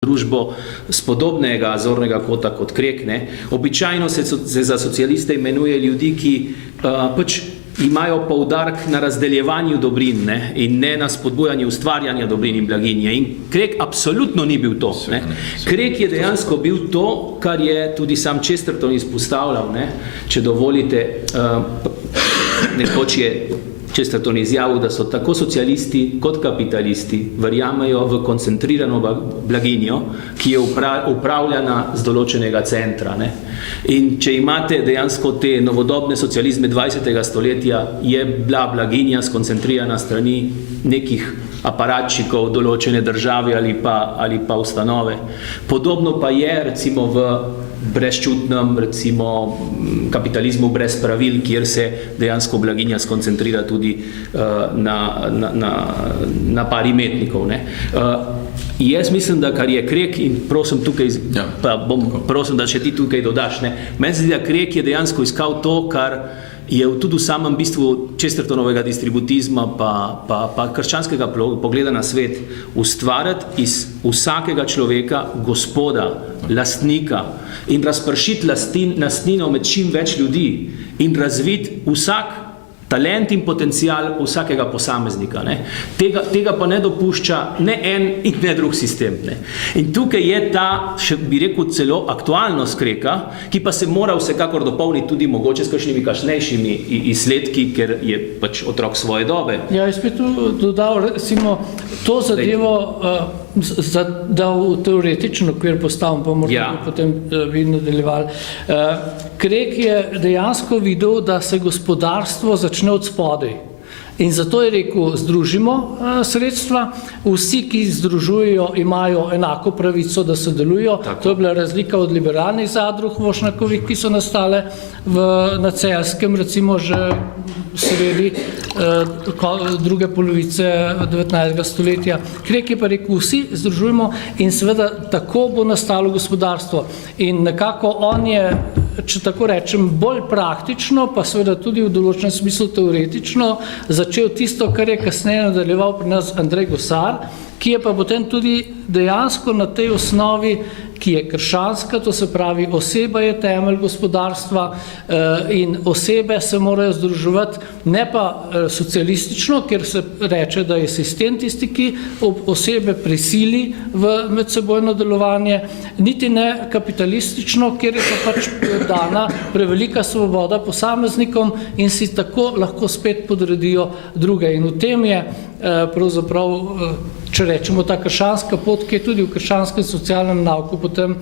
družbo spodobnega zornega kota kot Krek. Običajno se za socialiste imenuje ljudi, ki pač imajo poudarek na razdeljevanju dobrin in ne na spodbujanju ustvarjanja dobrin in blaginje. In Krek absolutno ni bil to. Krek je dejansko bil to, kar je tudi sam Chesterton izpostavljal. Če dovolite, nekoč je Chesterton izjavil, da so tako socialisti kot kapitalisti verjamejo v koncentrirano blaginjo, ki je upravljana z določenega centra. In če imate dejansko te novodobne socializme 20. stoletja, je bila blaginja skoncentrirana strani nekih aparatčikov določene države ali pa ustanove. Podobno pa je recimo v brezčutnem kapitalizmu brez pravil, kjer se dejansko blaginja skoncentrira tudi na par imetnikov. Jaz mislim, da kar je Krek, in prosim tukaj, prosim, da še ti tukaj dodaš, meni se zdi, da Krek je dejansko iskal to, kar je tudi v samem bistvu Chestertonovega distributizma pa krščanskega pogleda na svet, ustvarjati iz vsakega človeka gospoda, lastnika in razpršiti lastnino med čim več ljudi in razviti vsak talent in potencial vsakega posameznika. Tega pa ne dopušča ne en in ne drug sistem. In tukaj je ta, še bi rekel, celo aktualnost Kreka, ki pa se mora vsekakor dopolniti tudi mogoče s kakšnimi kasnejšimi izsledki, ker je pač otrok svoje dobe. Ja, jaz bi tu dodal, recimo, to zadevo, da v teoretičen okvir postavim, pa morda potem bi nadaljevali. Krek je dejansko videl, da se gospodarstvo začne od spodaj. In zato je rekel, združimo sredstva, vsi, ki združujejo, imajo enako pravico, da sodelujo. To je bila razlika od liberalnih zadrug Vošnakovih, ki so nastale na Celjskem, recimo že sredi druge polovice 19. stoletja. Krek je pa rekel, vsi združujemo in seveda tako bo nastalo gospodarstvo. In nekako on je, če tako rečem, bolj praktično, pa seveda tudi v določenem smislu teoretično, začel tisto, kar je kasneje nadaljeval pri nas Andrej Gosar, ki je pa potem tudi dejansko na tej osnovi, ki je krščanska, to se pravi, oseba je temelj gospodarstva in osebe se morajo združevati, ne pa socialistično, ker se reče, da je sistem tisti, ki osebe prisili v medsebojno delovanje, niti ne kapitalistično, kjer je pa pač dana prevelika svoboda posameznikom in si tako lahko spet podredijo druge. In v tem je pravzaprav, če rečemo, ta krščanska pot, ki je tudi v krščanskem socialnem nauku potem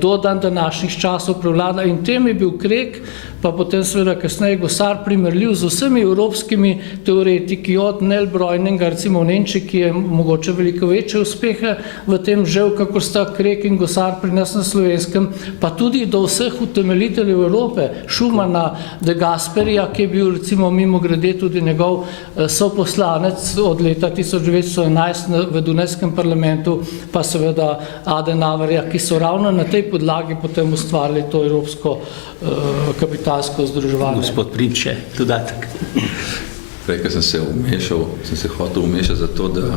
do današnjih časov prevlada, in tem je bil Krek, pa potem seveda kasneje Gosar primerljiv z vsemi evropskimi teoretiki, od Nel Brojninga, recimo v Nemčiji, ki je mogoče veliko večje uspehe v tem žel, kakor sta Krek in Gosar pri nas na Slovenskem, pa tudi do vseh utemeljiteljev Evrope, Schumana, De Gasperija, ki je bil recimo mimogrede tudi njegov soposlanec od leta 1911 v Dunajskem parlamentu, pa seveda Adenauerja, ki so ravno na tej podlagi potem ustvarili to evropsko kapitalsko združevanje. Gospod Primče, dodatek. Prej, ko sem se hotel umešati zato, da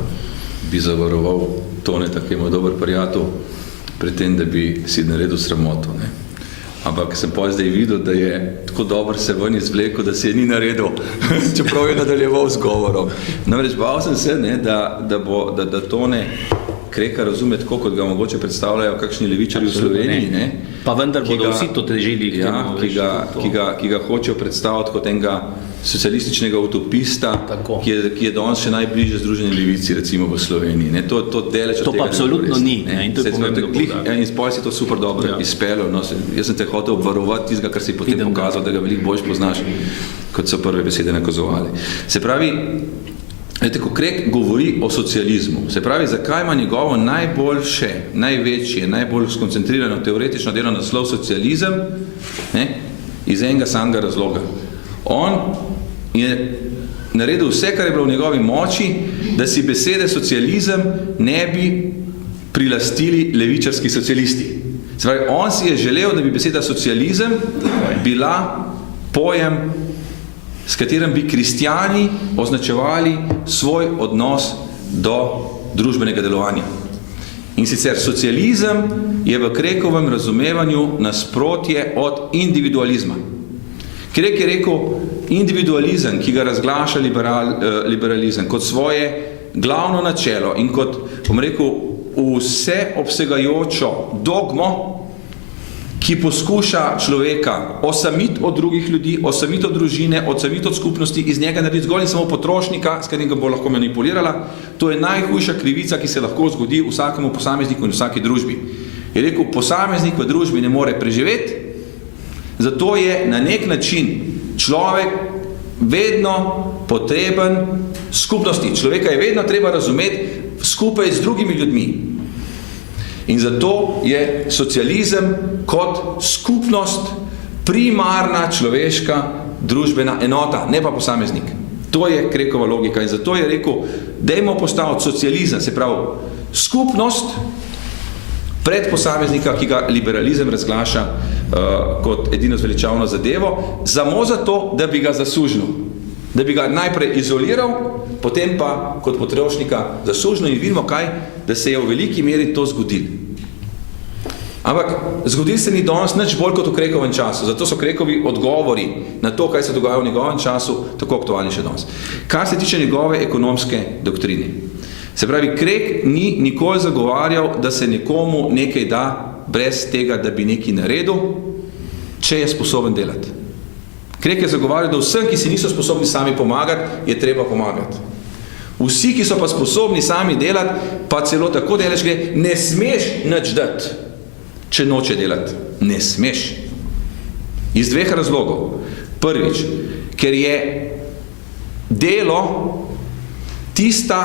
bi zavaroval Toneta, ki je moj dober prijatelj, pri tem, da bi si naredil sramoto. Ampak sem pa zdaj videl, da je tako dobro se ven izvlekel, da se je ni naredil, čeprav je nadaljeval z govorom. Namreč bal sem se, da Tone Kreka razume tako, kot ga mogoče predstavljajo kakšni levičarji v Sloveniji. Pa vendar bodo vsi to težili. Ki ga hočejo predstaviti kot enega socialističnega utopista, ki je danes še najbližje Združeni levici, recimo v Sloveniji. To deleč od tega. To pa absolutno ni. In spoj si to super dobro izpeljal. Jaz sem te hotel obvarovati tistega, kar si potem pokazal, da ga veliko bolj poznaš, kot so prve besede nakazovali. Se pravi, ko Krek govori o socializmu, se pravi, zakaj ima njegovo najboljše, največje, najbolj skoncentrirano teoretično delo naslov socializem, iz enega samega razloga. On je naredil vse, kar je bilo v njegovi moči, da si besede socializem ne bi prilastili levičarski socialisti. Se pravi, on si je želel, da bi beseda socializem bila pojem, s katerim bi kristjani označevali svoj odnos do družbenega delovanja. In sicer socializem je v Krekovem razumevanju nasprotje od individualizma. Krek je rekel, individualizem, ki ga razglaša liberalizem kot svoje glavno načelo in kot, bom rekel, vseobsegajočo dogmo, ki poskuša človeka osamiti od drugih ljudi, osamiti od družine, osamiti od skupnosti, iz njega narediti zgolj in samo potrošnika, s katerim ga bo lahko manipulirala. To je najhujša krivica, ki se lahko zgodi vsakemu posamezniku in vsaki družbi. Je rekel, posameznik v družbi ne more preživeti, zato je na nek način človek vedno potreben skupnosti. Človeka je vedno treba razumeti skupaj z drugimi ljudmi. In zato je socializem kot skupnost primarna človeška družbena enota, ne pa posameznik. To je Krekova logika in zato je rekel, dajmo postaviti socializem, se pravi skupnost pred posameznika, ki ga liberalizem razglaša kot edino zveličavno zadevo, samo zato, da bi ga zasužnil. Da bi ga najprej izoliral, potem pa kot potrošnika zasužnil in vidimo kaj, da se je v veliki meri to zgodilo. Ampak zgodilo se ni danes nič bolj kot v Krekovem času, zato so Krekovi odgovori na to, kaj se dogaja v njegovem času, tako aktualni še danes. Kar se tiče njegove ekonomske doktrine. Se pravi, Krek ni nikoli zagovarjal, da se nekomu nekaj da brez tega, da bi nekaj naredil, če je sposoben delati. Krek je zagovarjal, da vsem, ki si niso sposobni sami pomagati, je treba pomagati. Vsi, ki so pa sposobni sami delati, pa celo tako delaš gre, ne smeš nič dati, če noče delati. Ne smeš. Iz dveh razlogov. Prvič, ker je delo tista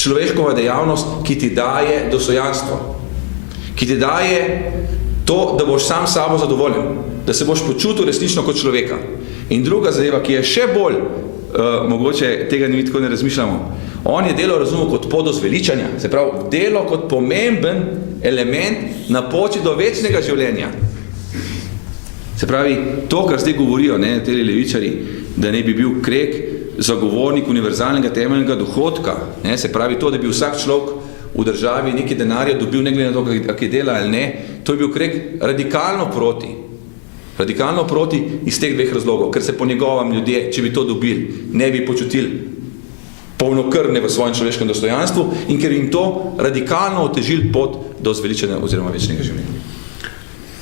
človeškova dejavnost, ki ti daje dostojanstvo, ki ti daje to, da boš sam sabo zadovoljen, da se boš počutil resnično kot človeka. In druga zadeva, ki je še bolj, mogoče tega mi tako ne razmišljamo, on je delo razumel kot pot do zveličanja, se pravi, delo kot pomemben element na poti do večnega življenja. Se pravi, to, kar zdaj govorijo, te levičari, da ne bi bil Krek zagovornik univerzalnega temeljnega dohodka, se pravi to, da bi vsak človek v državi nekaj denarja dobil, ne glede na to, kaj dela ali ne, to je bil Krek radikalno proti. Radikalno proti iz teh dveh razlogov, ker se po njegovem ljudje, če bi to dobili, ne bi počutili polnokrvne v svojem človeškem dostojanstvu in ker jim to radikalno otežili pot do zveličanja oziroma večnega življenja.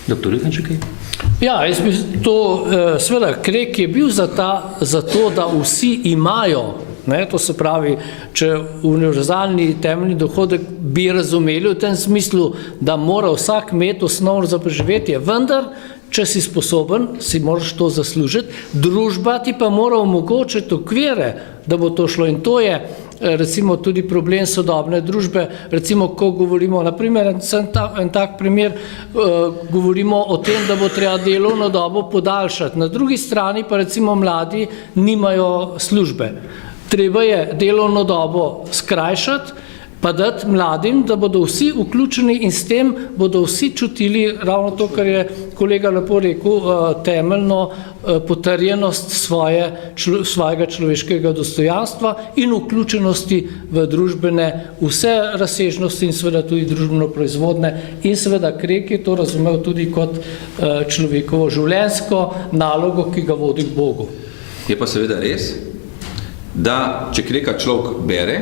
Doktor Likanček? Ja, jaz bi to, seveda, Krek je bil za to, da vsi imajo, to se pravi, če univerzalni temeljni dohodek bi razumeli v tem smislu, da mora vsak imeti osnovno za preživetje, vendar, če si sposoben, si moraš to zaslužiti, družba ti pa mora omogočiti okvire, da bo to šlo in to je recimo tudi problem sodobne družbe, recimo ko govorimo, naprimer en tak primer, govorimo o tem, da bo treba delovno dobo podaljšati, na drugi strani pa recimo mladi nimajo službe. Treba je delovno dobo skrajšati, pa dati mladim, da bodo vsi vključeni in s tem bodo vsi čutili ravno to, kar je kolega lepo rekel, temeljno potrjenost svojega človeškega dostojanstva in vključenosti v družbene vse razsežnosti in seveda tudi družbeno proizvodne in seveda Krek je to razumel tudi kot človekovo življenjsko nalogo, ki ga vodi k Bogu. Je pa seveda res, da če Kreka človek bere,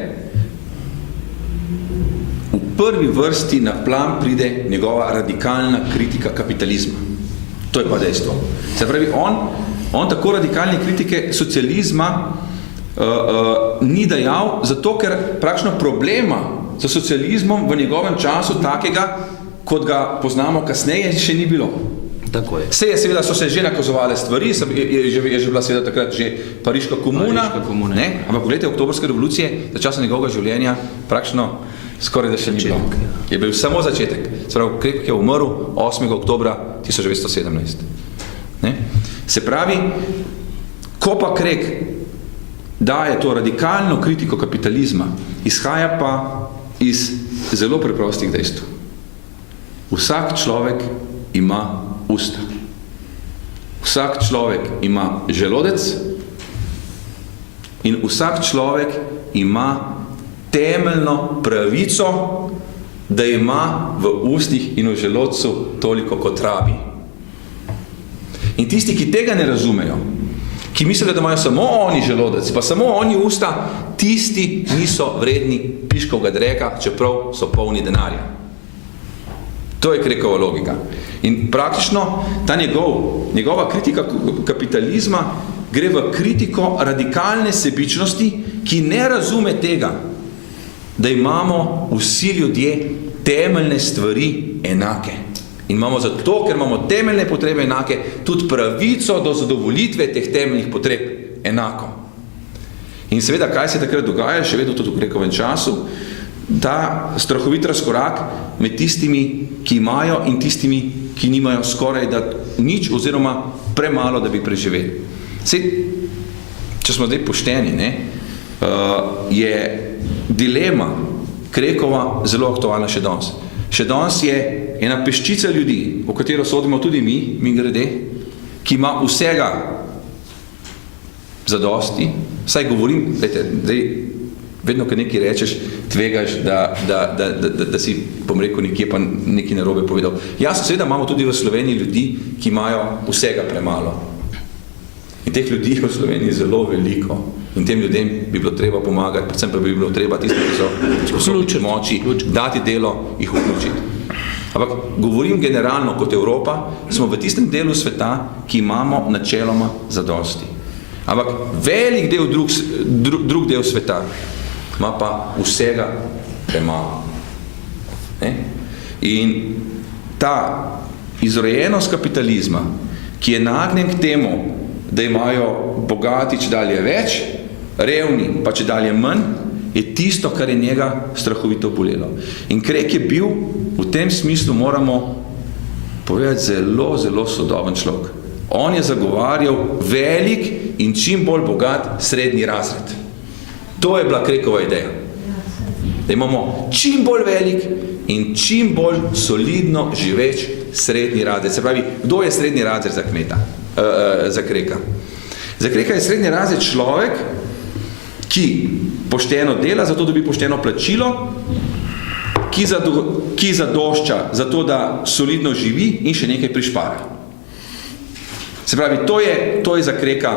v prvi vrsti na plan pride njegova radikalna kritika kapitalizma. To je pa dejstvo. Se pravi, on tako radikalne kritike socializma ni dajal, zato ker praktično problema z socializmom v njegovem času takega, kot ga poznamo kasneje, še ni bilo. Tako je. Seveda so se že nakazovale stvari, je že bila seveda takrat že Pariška komuna, ampak pogledajte, oktobrske revolucije za časa njegovega življenja praktično skoraj da še ni bilo. Je bil samo začetek. Se pravi, Krek je umrl 8. oktobra 1917. Se pravi, ko pa Krek daje to radikalno kritiko kapitalizma, izhaja pa iz zelo preprostih dejstev. Vsak človek ima usta. Vsak človek ima želodec in vsak človek ima temeljno pravico, da ima v ustih in v želodcu toliko, kot rabi. In tisti, ki tega ne razumejo, ki mislijo, da imajo samo oni želodec, pa samo oni usta, tisti niso vredni piškovega dreka, čeprav so polni denarja. To je Krekova logika. In praktično ta njegova kritika kapitalizma gre v kritiko radikalne sebičnosti, ki ne razume tega, da imamo vsi ljudje temeljne stvari enake. In imamo zato, ker imamo temeljne potrebe enake, tudi pravico do zadovoljitve teh temeljnih potreb enako. In seveda, kaj se takrat dogaja, še vedno tudi v Krekovem času, ta strahovit razkorak med tistimi, ki imajo in tistimi, ki nimajo skoraj da nič oziroma premalo, da bi preživeli. Sej, če smo zdaj pošteni, je dilema Krekova zelo aktualna še danes. Še danes je ena peščica ljudi, v katero sodimo tudi mi grede, ki ima vsega zadosti, saj govorim, vedno, ko nekaj rečeš, tvegaš, da si, bom rekel, nekje pa nekaj narobe povedal. Jasno, seveda imamo tudi v Sloveniji ljudi, ki imajo vsega premalo. In teh ljudi v Sloveniji zelo veliko. In tem ljudem bi bilo treba pomagati, predvsem pa bi bilo treba tisti, ki so sposobni moči, dati delo, jih vključiti. Ampak govorim generalno, kot Evropa, smo v tistem delu sveta, ki imamo načeloma zadosti. Ampak velik del drug del sveta ima pa vsega premalo. In ta izrojenost kapitalizma, ki je nagnjen k temu, da imajo bogati čedalje več, revni pa čedalje manj, je tisto, kar je njega strahovito bolelo. In Krek je bil, v tem smislu moramo povedati, zelo, zelo sodoben človek. On je zagovarjal velik in čim bolj bogat srednji razred. To je bila Krekova ideja. Da imamo čim bolj velik in čim bolj solidno živeč srednji razred. Se pravi, kdo je srednji razred za kmeta? Za Kreka. Za Kreka je srednji razred človek, ki pošteno dela, zato dobi pošteno plačilo, ki zadošča za to, da solidno živi in še nekaj prišpara. Se pravi, to je za Kreka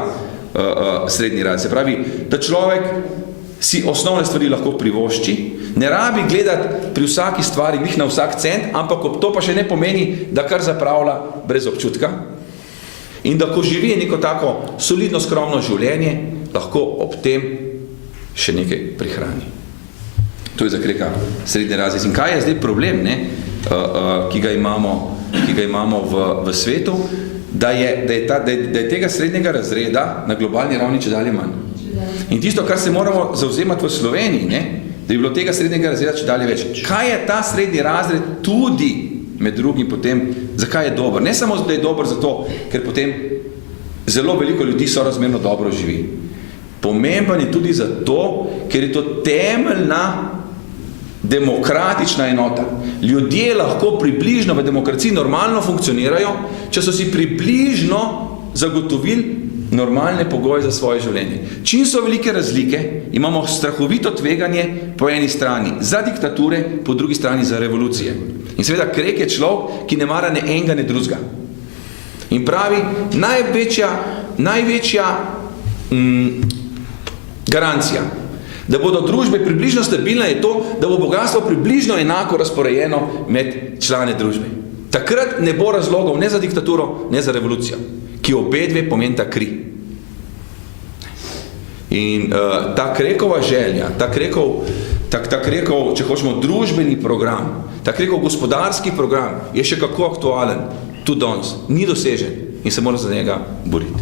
srednji razred. Se pravi, da človek si osnovne stvari lahko privošči, ne rabi gledati pri vsaki stvari glih na vsak cent, ampak to pa še ne pomeni, da kar zapravlja brez občutka. In da ko živi neko tako solidno, skromno življenje, lahko ob tem še nekaj prihrani. To je za Kreka srednji razred. In kaj je zdaj problem, ki ga imamo v svetu, da je tega srednjega razreda na globalni ravni čedalje manj. In tisto, kar se moramo zavzemati v Sloveniji, da je bilo tega srednjega razreda čedalje več. Kaj je ta srednji razred tudi med drugim potem, zakaj je dober? Ne samo, da je dober zato, ker potem zelo veliko ljudi sorazmerno dobro živi. Pomemben je tudi zato, ker je to temeljna demokratična enota. Ljudje lahko približno v demokraciji normalno funkcionirajo, če so si približno zagotovili normalne pogoje za svoje življenje. Čim so velike razlike, imamo strahovito tveganje po eni strani za diktature, po drugi strani za revolucije. In seveda Krek je človek, ki ne mara ne enega, ne drugega. In pravi, največja garancija, da bodo družbe približno stabilne, je to, da bo bogatstvo približno enako razporejeno med člane družbe. Takrat ne bo razlogov ne za diktaturo, ne za revolucijo, ki obedve pomenita kri. In ta Krekova želja, ta Krekov, če hočemo, družbeni program, ta Krekov gospodarski program je še kako aktualen, tudi danes, ni dosežen in se mora za njega boriti.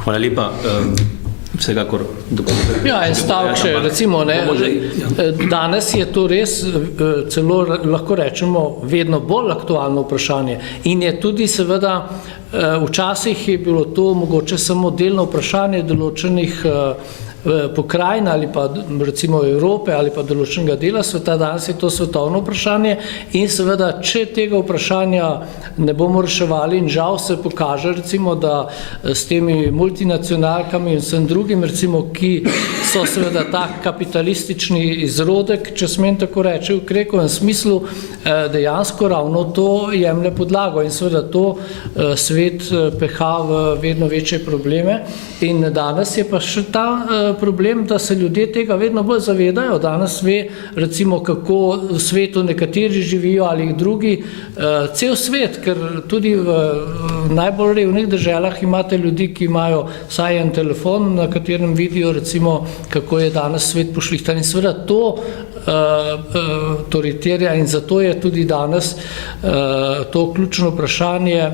Hvala lepa. Vsekakor ja, en stavek še, recimo, danes je to res, celo lahko rečemo, vedno bolj aktualno vprašanje in je tudi seveda, včasih je bilo to mogoče samo delno vprašanje določenih pokrajine ali pa recimo Evrope ali pa določenega dela sveta, danes je to svetovno vprašanje in seveda, če tega vprašanja ne bomo reševali in žal se pokaže recimo, da s temi multinacionalkami in vsem drugim recimo, ki so seveda tak kapitalistični izrodek, če smem tako reči, v Krekovem smislu, dejansko ravno to jemlje podlago in seveda to svet peha v vedno večje probleme in danes je pa še ta problem, da se ljudje tega vedno bolj zavedajo. Danes ve recimo, kako v svetu nekateri živijo ali drugi, cel svet, ker tudi v najbolj revnih deželah imate ljudi, ki imajo vsaj en telefon, na katerem vidijo recimo, kako je danes svet pošlihtan in seveda to terja in zato je tudi danes to ključno vprašanje,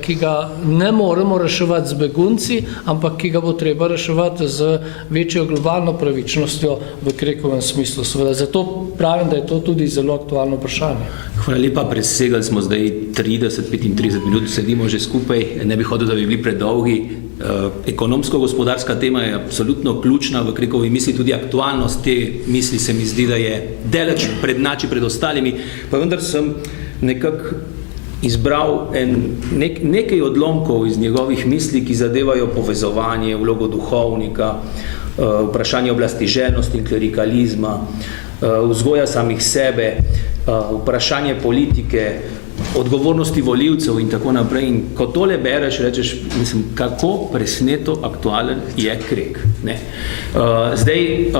ki ga ne moremo reševati z begunci, ampak ki ga bo treba reševati z večjo globalno pravičnostjo v Krekovem smislu. Seveda, zato pravim, da je to tudi zelo aktualno vprašanje. Hvala lepa, presegali smo zdaj 30-35 minut, sedimo že skupaj, ne bi hodil, da bi bili predolgi. Ekonomsko-gospodarska tema je absolutno ključna v Krekovi misli, tudi aktualnost te misli se mi zdi, da je daleč pred ostalimi, pa vendar sem nekako izbral nekaj odlomkov iz njegovih misli, ki zadevajo povezovanje, vlogo duhovnika, vprašanje oblastiženosti in klerikalizma, vzgoja samih sebe, vprašanje politike, odgovornosti volivcev in tako naprej. In ko tole bereš, rečeš, mislim, kako presneto aktualen je Krek. Zdaj,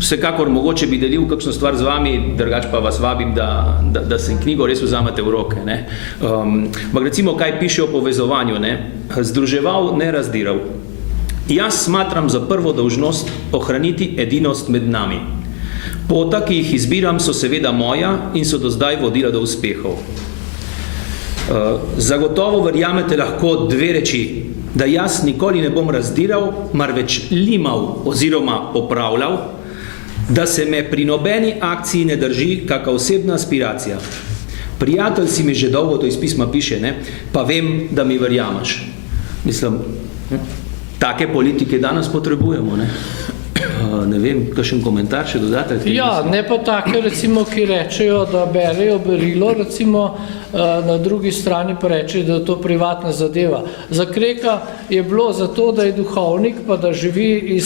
vsekakor mogoče bi delil kakšno stvar z vami, drugače pa vas vabim, da se knjigo res vzamete v roke. Recimo, kaj piše o povezovanju. Združeval, ne razdiral. Jaz smatram za prvo dolžnost ohraniti edinost med nami. Pota, ki jih izbiram, so seveda moja in so do zdaj vodila do uspehov. Zagotovo verjamete lahko dve reči, da jaz nikoli ne bom razdiral, marveč limal oziroma popravljal, da se me pri nobeni akciji ne drži kaka osebna aspiracija. Prijatelj si mi že dolgo, to iz pisma piše, pa vem, da mi verjamaš. Mislim, take politike danes potrebujemo, ne vem, kakšen komentar še dodate? Ja, ne pa take, recimo, ki rečejo, da berejo berilo, recimo, na drugi strani pa reče, da je to privatna zadeva. Za Kreka je bilo zato, da je duhovnik, pa da živi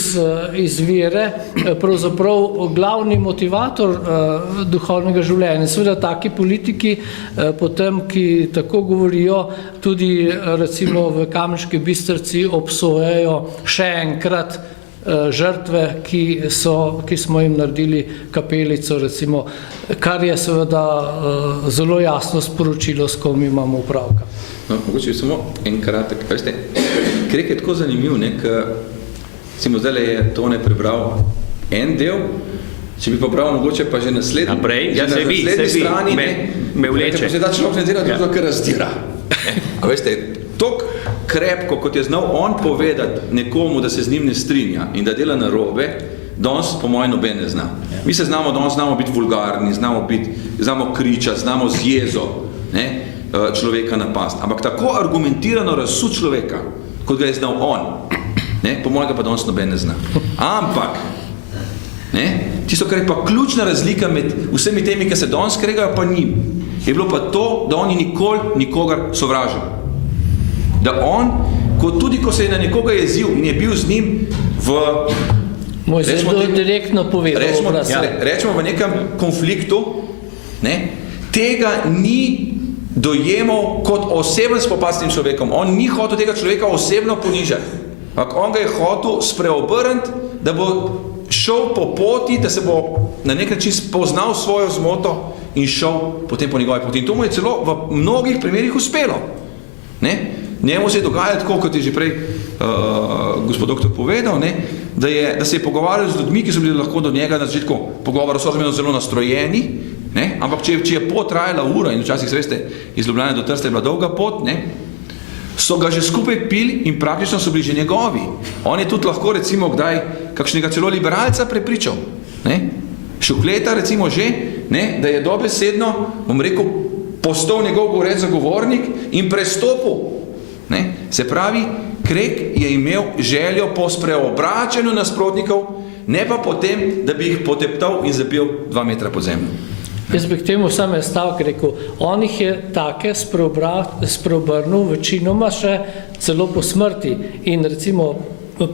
iz vere, pravzaprav glavni motivator duhovnega življenja. Seveda taki politiki potem, ki tako govorijo, tudi recimo v Kamniški Bistrici obsojajo še enkrat žrtve, ki smo jim naredili kapelico, recimo, kar je seveda zelo jasno sporočilo, s kom imamo upravka. Mogoče samo en kratek. Veste, Krek je tako zanimiv, ker zdaj je Tone prebral en del, če bi pa bral mogoče pa že naslednji strani, me vleče. Pa se da človek ne dela drugo, kar razdira. A veste, tok krepko, kot je znal on povedati nekomu, da se z njim ne strinja in da dela narobe, danes po mojem noben ne zna. Mi se znamo biti vulgarni, znamo kričati, znamo z jezo človeka napasti. Ampak tako argumentirano razsud človeka, kot ga je znal on, po mojega pa danes noben ne zna. Ampak, tisto, kar je pa ključna razlika med vsemi temi, ki se danes kregajo, pa njim, je bilo pa to, da on je nikoli nikogar sovražil. Da on, tudi ko se je na nekoga jezil in je bil z njim rečemo v nekem konfliktu, tega ni dojemal kot oseben spopad s tem človekom. On ni hotel tega človeka osebno ponižati. Ampak on ga je hotel spreobrniti, da bo šel po poti, da se bo na nek način spoznal svojo zmoto in šel potem po njegovi poti. In to mu je celo v mnogih primerih uspelo. Njemu se je dogajalo tako, kot je že prej gospod doktor povedal, da se je pogovarjal z ljudmi, ki so bili lahko do njega na začetku pogovora zelo nastrojeni, ampak če je pot trajala ura in včasih, veste, iz Ljubljane do Trsta je bila dolga pot, so ga že skupaj pili in praktično so bili že njegovi. On je tudi lahko recimo kdaj kakšnega celo liberalca prepričal. Šukleta recimo že, da je dobesedno, bom rekel, postal njegov goreč zagovornik in prestopil Ne? Se pravi, Krek je imel željo po spreobračanju nasprotnikov, ne pa potem, da bi jih poteptal in zabil 2 metra pod zemljo. Jaz bi k temu sam en stavek rekel, on jih je take spreobrnil večinoma še celo po smrti in recimo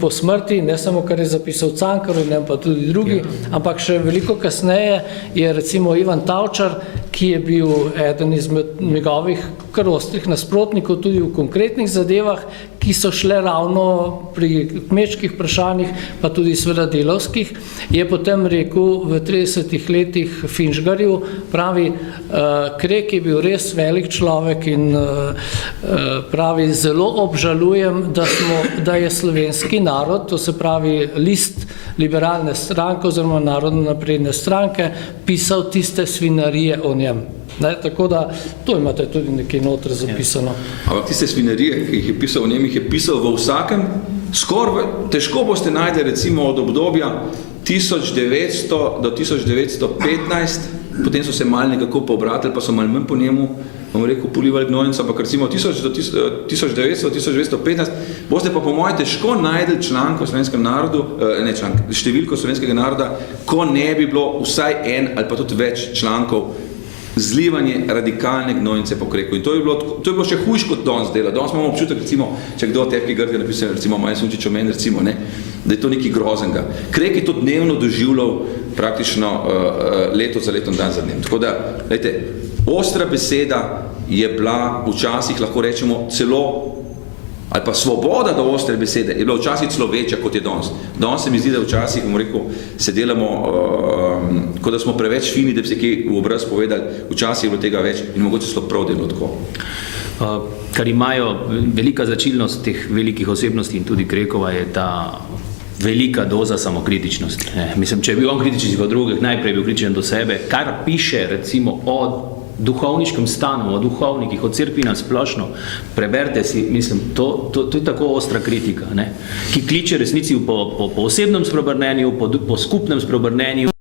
po smrti, ne samo kar je zapisal Cankar, ne pa tudi drugi, ampak še veliko kasneje je recimo Ivan Tavčar, ki je bil eden izmed njegovih kar ostrih nasprotnikov tudi v konkretnih zadevah, ki so šle ravno pri kmečkih vprašanjih, pa tudi seveda delavskih, je potem rekel v 30 letih Finžgarju, pravi, Krek je bil res velik človek in pravi, zelo obžalujem, da je slovenski narod, to se pravi list liberalne stranke oziroma narodno-napredne stranke, pisal tiste svinarije o njem. Ne, tako da to imate tudi nekaj noter zapisano. Ampak tiste svinarije, ki jih je pisal o njem, jih je pisal v vsakem, težko boste najde recimo od obdobja 1900 do 1915, potem so se malo nekako poobratili, pa so malo manj po njemu, bom rekel, polivali gnojnico, ampak recimo 1900-1915, boste pa po moje težko najdeli članko slovenskem narodu, številko slovenskega naroda, ko ne bi bilo vsaj en ali pa tudi več člankov zlivanje radikalne gnojnice po Kreku. In to je bilo še hujš kot danes dela. Danes imamo občutek, recimo, če kdo tepki Grga napisal, recimo Maja Sunčič o meni, recimo, ne, da je to nekaj groznega. Krek je to dnevno doživljal praktično leto za letom, dan za dnem. Tako da, glejte, ostra beseda je bila včasih, lahko rečemo, celo ali pa svoboda do ostre besede je bila včasih celo večja, kot je danes. Danes se mi zdi, da včasih, bom rekel, se delamo, kot da smo preveč fini, da bi se kaj v obraz povedali, včasih je bilo tega več in mogoče celo prav delo tako. Kar imajo velika značilnost teh velikih osebnosti in tudi Krekova je ta velika doza samokritičnosti. Mislim, če je bil on kritičen do drugih, najprej je bil kritičen do sebe, kar piše recimo o duhovniškem stanu, o duhovnikih, o cerkvi na splošno, preberite si, mislim, to je tako ostra kritika, ne? Ki kliče resnici po osebnem spreobrnenju, po skupnem spreobrnenju.